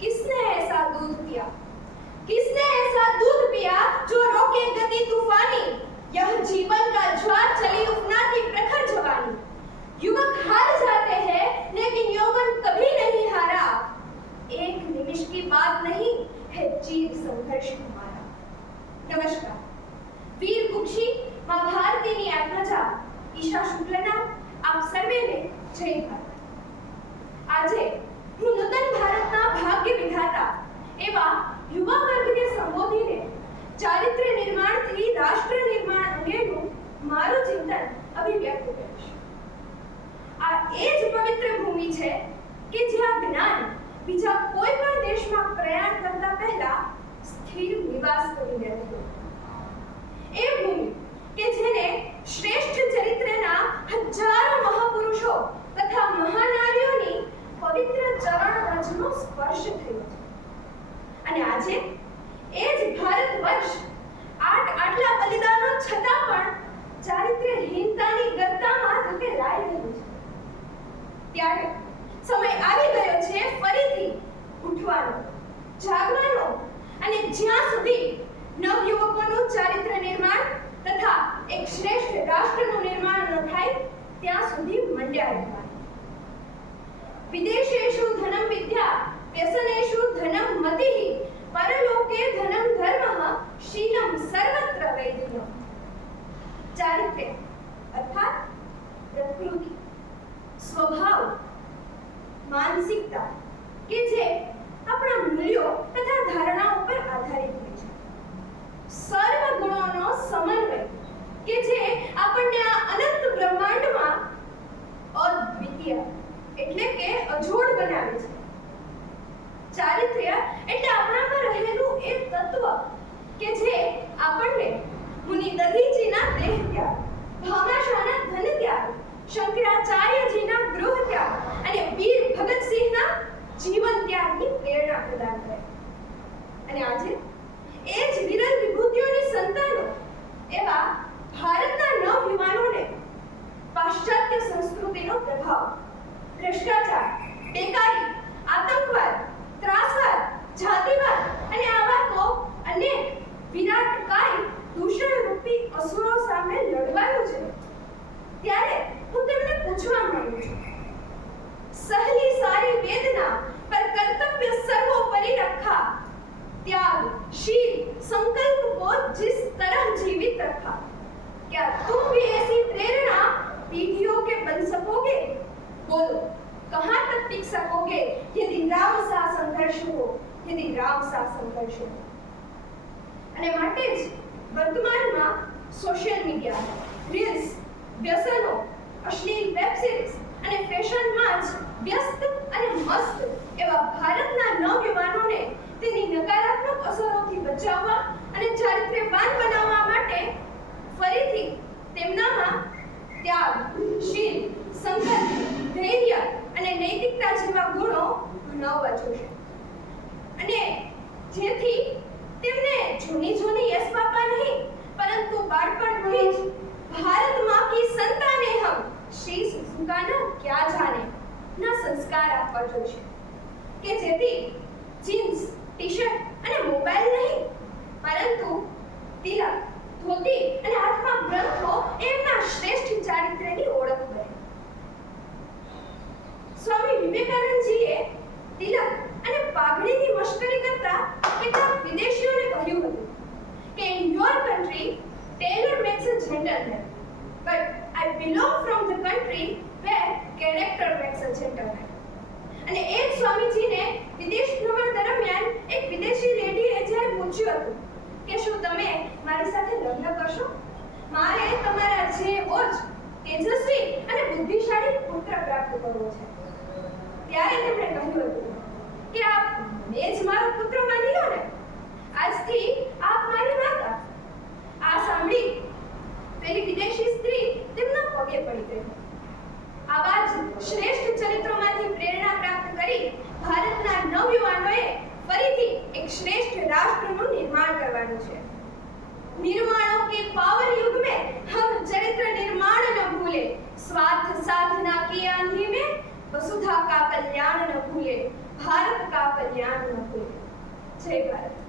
किसने ऐसा दूध पिया, किसने ऐसा दूध पिया जो रोके गति तूफानी, यह जीवन का ज्वार चली उफनाती प्रखर जवानी। युवक हार जाते हैं लेकिन यौवन कभी नहीं हारा, एक निमिष की बात नहीं है जीव संघर्ष हमारा। नमस्कार, वीर कुक्षी मां भारतीની આત્મજા ઈશા શુક્લના આપ સર્વેને જય ભારત। આજે હું નૂતન ભારતના ભાગ્ય વિધાતા એવા યુવા વર્ગને સંબોધીને ચારિત્ર્ય નિર્માણથી રાષ્ટ્ર નિર્માણ અંગેનું મારું ચિંતન અભિવ્યક્ત કરીશ। આ એ જ પવિત્ર ભૂમિ છે કે જ્યાં જ્ઞાન બીજા કોઈ પણ દેશમાં પ્રયાણ કરતા પહેલા સ્થિર નિવાસ કરીને રહ્યું। એ ભૂમિ કે જેને શ્રેષ્ઠ ચરિત્રના હજારો મહાપુરુષો તથા મહાનારીઓની પવિત્ર ચરણ રજનો સ્પર્શ થયો છે। અને આજે એ જ ભારત વર્ષ આટલા બલિદાનો છતાં પણ ચારિત્ર્યહીનતાની ગર્તામાં ધકેલાઈ રહ્યું છે। ત્યારે સમય આવી ગયો છે ફરીથી ઉઠવાનો, જાગવાનો અને જ્યાં સુધી નવયુવકોનું ચારિત્ર્ય નિર્માણ તથા એક શ્રેષ્ઠ રાષ્ટ્રનું નિર્માણ ન થાય ત્યાં સુધી મંડ્યા રહેવાનું। વિદેશેષુ ધનમ વિદ્યા વ્યસનેષુ ધનમ મતિઃ પરલોકે ધનમ ધર્મઃ शीलम सर्वत्र वैधव्यम। चारित्र्य अर्थात प्रकृति, स्वभाव, मानसिकता के जे अपना मूल्यों तथा धारणाओं पर आधारित होय छे। सर्व गुणोनो समन्वय के जे आपने आ अनंत ब्रह्मांडમાં અદ્વિતીય એટલે કે અજોડ બનાવે છે। ચારિત્ર્ય એટલે આપણામાં રહેલું એ તત્વ કે જે આપણને મુનિ દધીજીના દેહ ત્યાગ, ભામાશાહના ધન ત્યાગ, શંકરાચાર્યજીના ગૃહ ત્યાગ અને વીર ભગતસિંહના જીવન ત્યાગની પ્રેરણા પ્રદાન કરે। અને આજે એ જ વિરલ વિભૂતિઓની સંતાનો એવા ભારતના નવયુવાનોને પાશ્ચાત્ય સંસ્કૃતિનો પ્રભાવ, ભ્રષ્ટાચાર, બેકારી, આતંકવાદ, ત્રાસવાદ, જાતિવાદ અને આવા તો અનેક વિનાટકાય દૂષણ રૂપી અસુરો સામે લડવાનું છે। ત્યારે હું તમને પૂછવા માંગુ છું, સહલી સારી વેદના પર કર્તવ્ય સર્વોપरि रखा, त्याग, शील, संकल्प को जिस तरह जीवित रखा, क्या तुम भी ऐसी प्रेरणा पीढ़ियों के बन सकोगे? बोलो, कहां तक टिक सकोगे यदि राम सा संघर्ष हो, यदि राम सा संघर्ष हो। અને માટે જ વર્તમાનમાં સોશિયલ મીડિયા, રીલ્સ, વ્યસનો, અશ્લીલ વેબ સિરીઝ અને ફેશનમાં જ વ્યસ્ત અને મસ્ત એવા ભારતના નવયુવાનોને તેની નકારાત્મક અસરોથી બચાવવા અને ચારિત્ર્યવાન બનાવવા માટે ફરીથી તેમનામાં ત્યાગ, શીલ, સંકલ્પ, ધૈર્ય અને નૈતિકતા જેવા ગુણો ભણાવવા જોશે। અને જેથી તેમને જૂની યશ પાપા નહીં પરંતુ બાળપણથી જ ભારત માँ की संताने हम शीश झुकाना क्या जाने ના સંસ્કાર આપવા જોઈશે કે જેથી જીન્સ, ટી-શર્ટ અને મોબાઈલ નહીં પરંતુ તિલક, ધોતી અને હાથમાં ગ્રંથો એમના શ્રેષ્ઠ ચારિત્ર્યની ઓળખ બને। સ્વામી વિવેકાનંદજીએ તિલક અને પાઘડીની મશ્કરી કરતા કેટલાક વિદેશીઓને કહ્યું હતું કે in your country tailor makes a gentleman, but I belong from the country where character makes a gentleman। અને એક સ્વામીજીને વિદેશ ભ્રમણ દરમિયાન એક વિદેશી લેડીએ જ્યારે પૂછ્યું હતું કે શું તમે મારી સાથે લગ્ન કરશો? મારે તમારા જેવો જ તેજસ્વી અને બુદ્ધિશાળી પુત્ર પ્રાપ્ત કરવો છે। ત્યારે તેમણે કહ્યું હતું કે આપ મેં જ મારો પુત્ર માની લો ને, આજથી આપ મારી માતા। આ સાંભળી પેલી વિદેશી સ્ત્રી તેમના પગે પડી ગઈ। આવા જ શ્રેષ્ઠ ચરિત્રોમાંથી પ્રેરણા પ્રાપ્ત કરી ભારતના નવયુવાનોએ ફરીથી એક શ્રેષ્ઠ રાષ્ટ્રનું નિર્માણ કરવાનું છે। निर्माणों के पावन युग में हम चरित्र निर्माण न भूले, स्वार्थ साधना की आंधी में वसुधा का कल्याण न भूले, भारत का कल्याण न જય ભારત.